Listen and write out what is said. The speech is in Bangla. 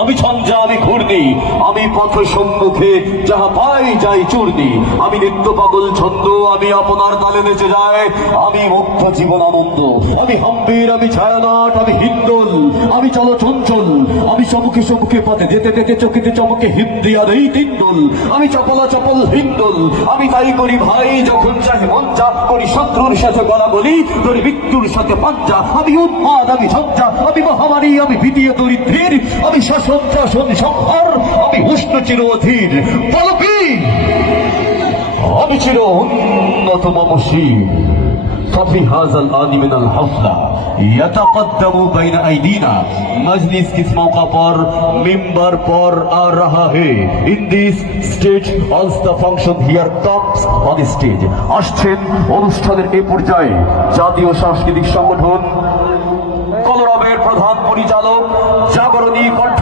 আমি ঝঞ্ঝা, আমি ঘূর্ণি, আমি পথ সম্মুখে যাহা পাই যাই চূর্ণি। আমি নিত্য পাগল ছন্দ, আমি আপনার তালে নেচে যায়। আমি মুক্ত জীবন আনন্দ, আমি হাম্বির, আমি ছায়ানট, আমি হিন্দোল, আমি চলো চঞ্চল। আমি চমকে চমকে পথে যেতে যেতে চকিতে চমকে হিন্দি আর এই তিনদোল। আমি চপলা চপল হিন্দোল, আমি তাই করি ভাই যখন চাহে মঞ্চা। করি শত্রুর সাথে গলাগলি, করি মৃত্যুর সাথে পাঞ্জা। আমি উন্মাদ, আমি ঝঞ্ঝা, আমি মহামারী, আমি ভীতীয় দরিদ্রের, আমি শাসন শাসন সংহার, আমি উষ্ণ চির অধীর। বলো কি আমি চির উন্নত মমশীর। ففي هذا الآن من الحفلة يتقدم بين أيدينا مجلس किस मौका पर मेंबर पर आ रहा है। In this stage all the function here comes on the stage। আসছেন অনুষ্ঠানের এই পর্যায়ে জাতীয় সাংস্কৃতিক সংগঠন কলরবের প্রধান পরিচালক জাগরণী কণ্ঠ